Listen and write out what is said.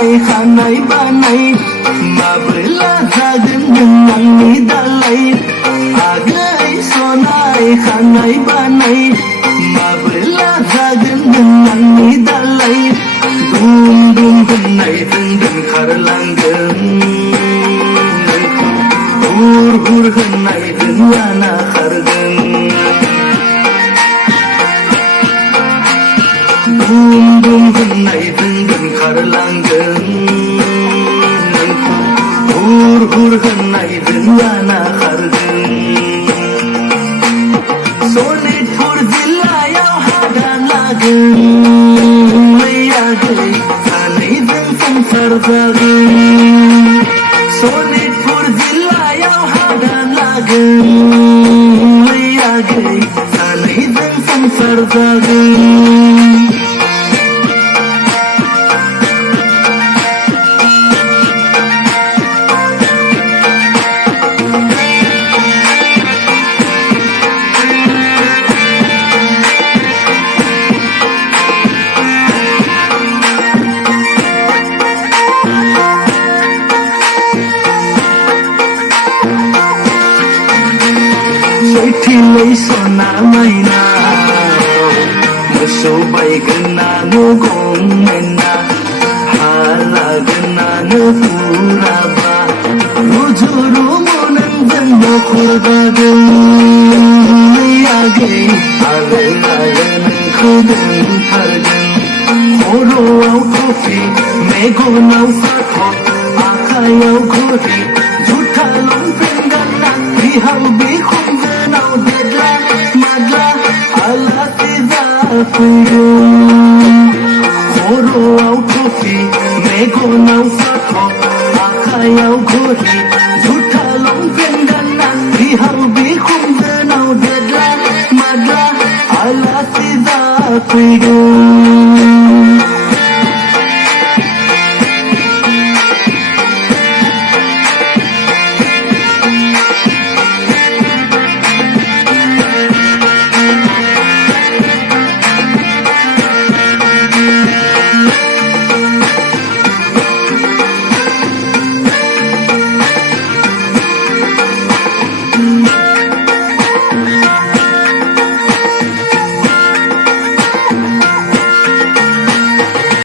खानाय बानाय माबोला जागोन नों आंनि दालाय आगै सनाय खानाय बानाय माबोला जागोन नों आंनि दालाय दुम दुम होननायजों दोनखारलांगोन हुर हुर होननायजों लाना खारगोन दुम दुम होननायजों दोनखारलांगोन हुर हुर होननायजों लाना खारगोन सनितपुर जिल्लायाव हादान लागोन आगै सानैजों संसार जागोन सनितपुर जिल्लायाव हादान लागोन आगै सानैजों संसार जागोन सैथिलै सना मायना मोसौ बायगोनानो गंमेना हा लागोनानो फुराबा रुजु रुमु नोंजों नखर दागोन आगै आलो आलो नोंखौ दोनथारगोन खर'आव टफि मेगनाव फाथर आखायाव घरि जुथा लंपेन्ट गानना बिहाव बिखुनजोनाव देदला मादला आलासि जाफैगोन खर'आव टफि मेगनाव फाथर आखायाव घरि जुथा लंपेन्ट गानना बिहाव बिखुनजोनाव देदला मादला आलासि जाफैगोन